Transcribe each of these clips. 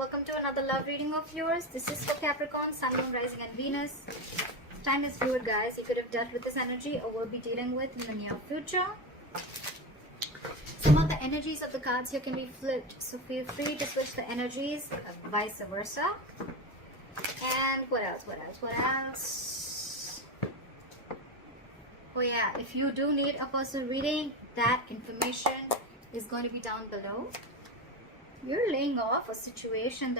Welcome to another love reading of yours. This is for Capricorn, Sun, Moon, Rising and Venus. Time is fluid, guys. You could have dealt with this energy or will be dealing with in the near future. Some of the energies of the cards here can be flipped, so feel free to switch the energies, vice versa. And what else? Oh yeah, if you do need a personal reading, that information is going to be down below. You're laying off a situation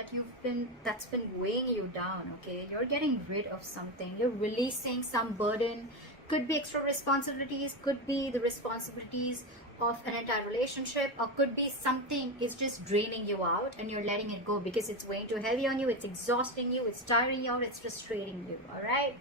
that's been weighing you down, okay? You're getting rid of something. You're releasing some burden. Could be extra responsibilities, could be the responsibilities of an entire relationship, or could be something is just draining you out and you're letting it go because it's weighing too heavy on you, it's exhausting you, it's tiring you out, it's frustrating you, all right?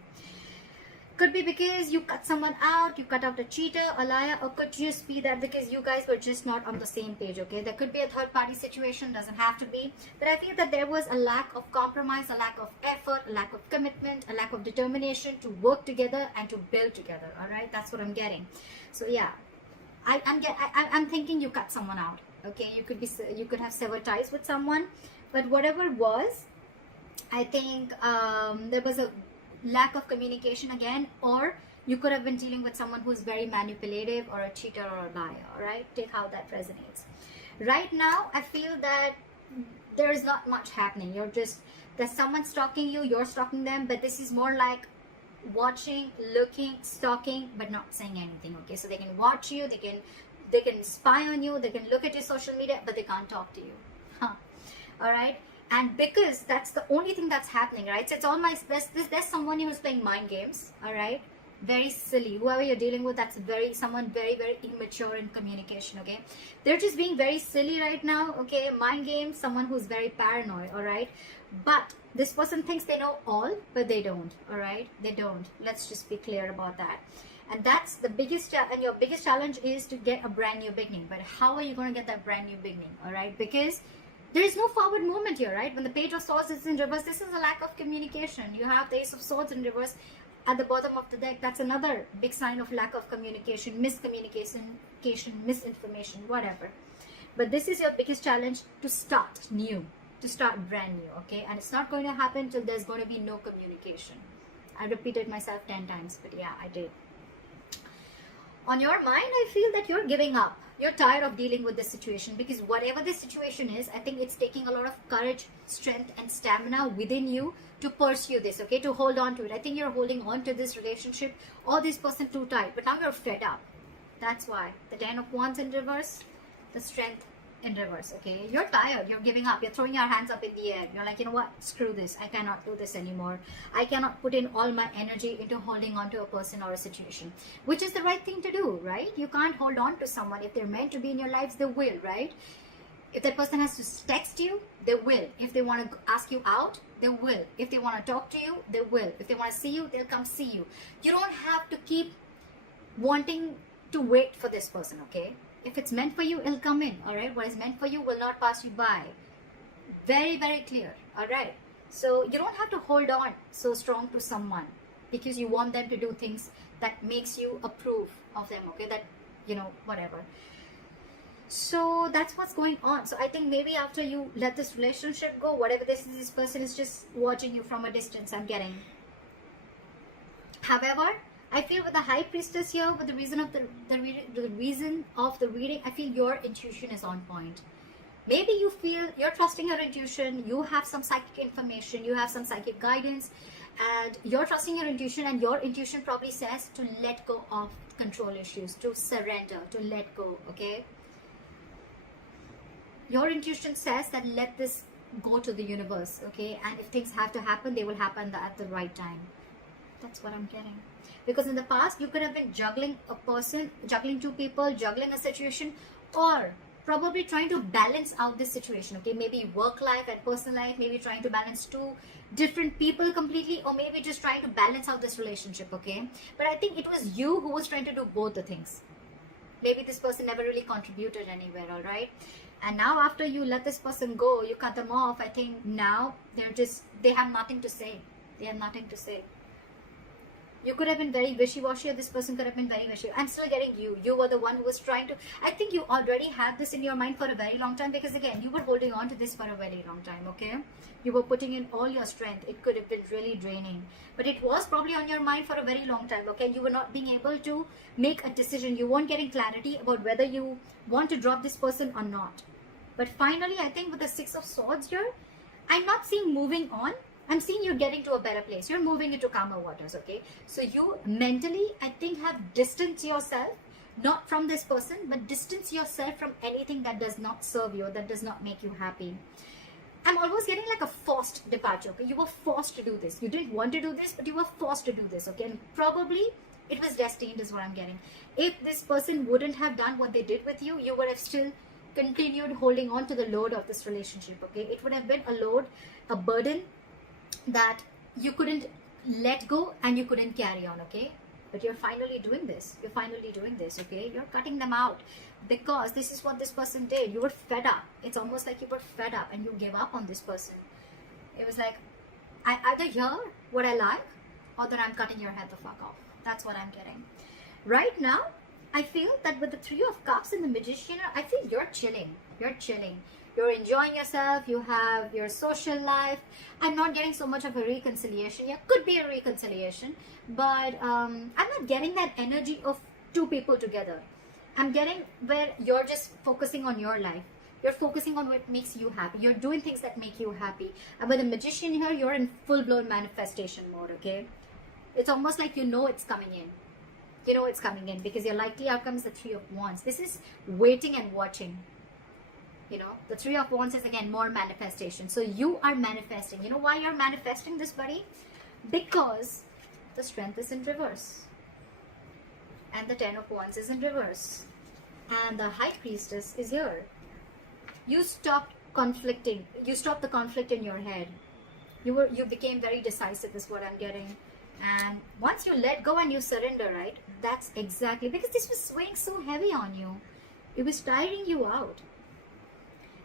Could be because you cut someone out, you cut out a cheater, a liar, or could just be that because you guys were just not on the same page, okay? There could be a third party situation, doesn't have to be. But I feel that there was a lack of compromise, a lack of effort, a lack of commitment, a lack of determination to work together and to build together, all right? That's what I'm getting. So yeah, I'm thinking you cut someone out, okay? You could have severed ties with someone, but whatever it was, I think there was a lack of communication again, or you could have been dealing with someone who's very manipulative or a cheater or a liar, all right? Take how that resonates. Right now, I feel that there's not much happening. There's someone stalking you, you're stalking them, but this is more like watching, looking, stalking, but not saying anything, okay? So they can watch you, they can spy on you, they can look at your social media, but they can't talk to you, all right? And because that's the only thing that's happening, right? So it's all there's someone who's playing mind games, all right? Very silly. Whoever you're dealing with, that's someone very, very immature in communication, okay? They're just being very silly right now, okay? Mind games, someone who's very paranoid, all right? But this person thinks they know all, but they don't, all right? They don't. Let's just be clear about that. And that's the biggest, and your biggest challenge is to get a brand new beginning. But how are you going to get that brand new beginning, all right? Because there is no forward movement here, right? When the Page of Swords is in reverse, this is a lack of communication. You have the Ace of Swords in reverse at the bottom of the deck. That's another big sign of lack of communication, miscommunication, misinformation, whatever. But this is your biggest challenge, to start new, to start brand new, okay? And it's not going to happen till there's going to be no communication. I repeated myself 10 times, but yeah, I did. On your mind, I feel that you're giving up. You're tired of dealing with this situation, because whatever this situation is, I think it's taking a lot of courage, strength and stamina within you to pursue this, okay, to hold on to it. I think you're holding on to this relationship or this person too tight, but now you're fed up. That's why. The 10 of Wands in reverse, the Strength in reverse, okay? You're tired, you're giving up, you're throwing your hands up in the air. You're like, you know what, screw this, I cannot do this anymore. I cannot put in all my energy into holding on to a person or a situation, which is the right thing to do, right? You can't hold on to someone. If they're meant to be in your lives, they will, right? If that person has to text you, they will. If they want to ask you out, they will. If they want to talk to you, they will. If they want to see you, they'll come see you. You don't have to keep wanting to wait for this person, okay? If it's meant for you, it'll come in, all right? What is meant for you will not pass you by. Very, very clear, all right? So you don't have to hold on so strong to someone because you want them to do things that makes you approve of them, okay? That, you know, whatever. So that's what's going on. So I think maybe after you let this relationship go, whatever this person is just watching you from a distance, I'm getting. However, I feel with the High Priestess here, with the reason of the reason of the reading, I feel your intuition is on point. Maybe you feel you're trusting your intuition, you have some psychic information, you have some psychic guidance, and you're trusting your intuition, and your intuition probably says to let go of control issues, to surrender, to let go, okay? Your intuition says that let this go to the universe, okay? And if things have to happen, they will happen at the right time. That's what I'm getting. Because in the past, you could have been juggling a person, juggling two people, juggling a situation, or probably trying to balance out this situation, okay? Maybe work life and personal life, maybe trying to balance two different people completely, or maybe just trying to balance out this relationship, okay? But I think it was you who was trying to do both the things. Maybe this person never really contributed anywhere, all right? And now after you let this person go, you cut them off, I think now they have nothing to say. They have nothing to say. You could have been very wishy-washy, or this person could have been very wishy. I'm still getting you. You were the one who was trying to... I think you already had this in your mind for a very long time, because again, you were holding on to this for a very long time, okay? You were putting in all your strength. It could have been really draining. But it was probably on your mind for a very long time, okay? You were not being able to make a decision. You weren't getting clarity about whether you want to drop this person or not. But finally, I think with the Six of Swords here, I'm not seeing moving on. I'm seeing you getting to a better place. You're moving into calmer waters, okay? So you mentally, I think, have distanced yourself, not from this person, but distance yourself from anything that does not serve you, that does not make you happy. I'm almost getting like a forced departure, okay? You were forced to do this. You didn't want to do this, but you were forced to do this, okay? And probably it was destined is what I'm getting. If this person wouldn't have done what they did with you, you would have still continued holding on to the load of this relationship, okay? It would have been a load, a burden that you couldn't let go and you couldn't carry on, okay? But you're finally doing this. You're finally doing this, okay? You're cutting them out because this is what this person did. You were fed up. It's almost like you were fed up and you gave up on this person. It was like, I either hear what I like or that I'm cutting your head the fuck off. That's what I'm getting. Right now, I feel that with the Three of Cups and the Magician, I feel you're chilling. You're chilling. You're enjoying yourself. You have your social life. I'm not getting so much of a reconciliation. Yeah, could be a reconciliation. But I'm not getting that energy of two people together. I'm getting where you're just focusing on your life. You're focusing on what makes you happy. You're doing things that make you happy. And with the Magician here, you're in full-blown manifestation mode, okay? It's almost like you know it's coming in. You know it's coming in because your likely outcome is the Three of Wands. This is waiting and watching. You know, the Three of Wands is again more manifestation. So you are manifesting. You know why you're manifesting this, buddy? Because the Strength is in reverse. And the Ten of Wands is in reverse. And the High Priestess is here. You stopped conflicting. You stopped the conflict in your head. You became very decisive is what I'm getting. And once you let go and you surrender, right? That's exactly, because this was weighing so heavy on you. It was tiring you out.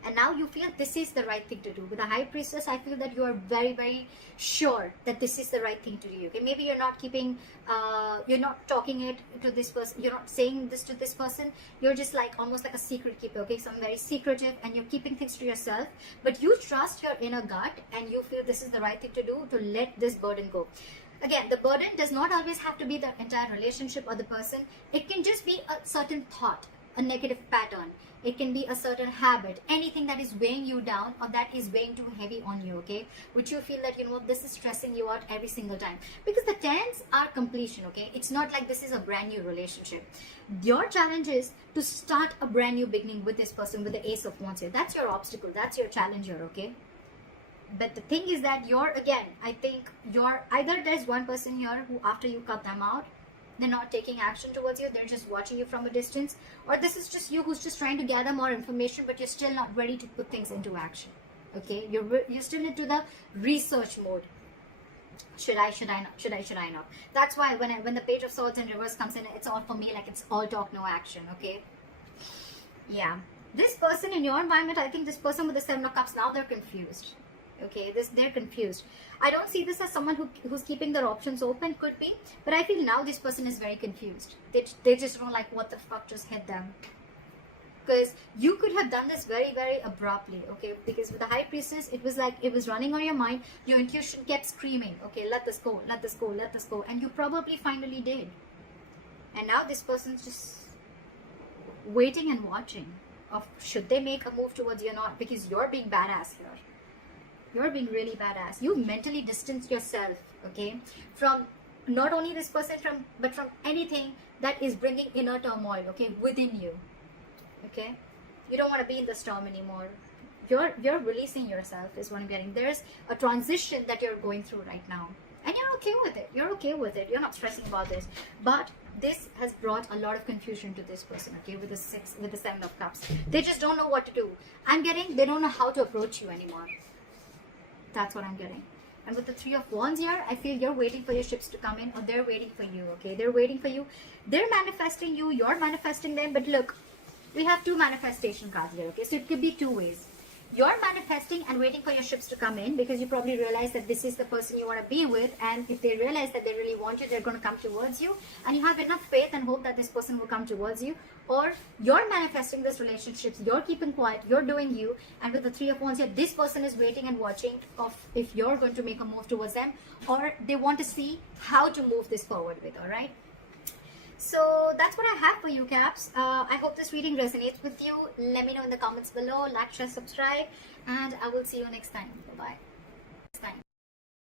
And now you feel this is the right thing to do. With the High Priestess, I feel that you are very, very sure that this is the right thing to do. Okay, maybe you're not keeping, you're not talking it to this person. You're not saying this to this person. You're just like almost like a secret keeper. Okay, so I'm very secretive and you're keeping things to yourself. But you trust your inner gut and you feel this is the right thing to do to let this burden go. Again, the burden does not always have to be the entire relationship or the person. It can just be a certain thought, a negative pattern. It can be a certain habit, anything that is weighing you down or that is weighing too heavy on you, okay? Which you feel that, you know, this is stressing you out every single time. Because the tens are completion, okay? It's not like this is a brand new relationship. Your challenge is to start a brand new beginning with this person, with the Ace of Wands here. That's your obstacle. That's your challenge here, okay? But the thing is that you're, again, I think you're, either there's one person here who after you cut them out, they're not taking action towards you, they're just watching you from a distance, or this is just you who's just trying to gather more information, but you're still not ready to put things into action, okay? You're still into the research mode. Should I not? That's why when the Page of Swords in reverse comes in, it's all for me like it's all talk, no action, okay? Yeah. This person in your environment, I think this person with the Seven of Cups, now they're confused. Okay, they're confused. I don't see this as someone who's keeping their options open, could be, but I feel now this person is very confused. They just don't like what the fuck just hit them. Because you could have done this very, very abruptly, okay? Because with the High Priestess, it was like, it was running on your mind. Your intuition kept screaming, okay, let this go, let this go, let this go. And you probably finally did. And now this person's just waiting and watching of should they make a move towards you or not, because you're being badass here. You're being really badass. You mentally distance yourself, okay, from not only this person, but from anything that is bringing inner turmoil, okay, within you, okay. You don't want to be in the storm anymore. You're releasing yourself is what I'm getting. There's a transition that you're going through right now, and you're okay with it. You're okay with it. You're not stressing about this. But this has brought a lot of confusion to this person, okay, with the Seven of Cups. They just don't know what to do. I'm getting they don't know how to approach you anymore. That's what I'm getting. And with the Three of Wands here, I feel you're waiting for your ships to come in, or they're waiting for you, okay? They're waiting for you. They're manifesting you. You're manifesting them. But look, we have two manifestation cards here, okay? So it could be two ways. you're manifesting and waiting for your ships to come in, because you probably realize that this is the person you want to be with, and if they realize that they really want you, they're going to come towards you, and you have enough faith and hope that this person will come towards you. Or you're manifesting this relationship, you're keeping quiet, you're doing you, and with the Three of Wands here, this person is waiting and watching of if you're going to make a move towards them, or they want to see how to move this forward with. All right, so that's what I have for you, Caps. I hope this reading resonates with you. Let me know in the comments below. Like, share, subscribe, and I will see you next time. Bye bye.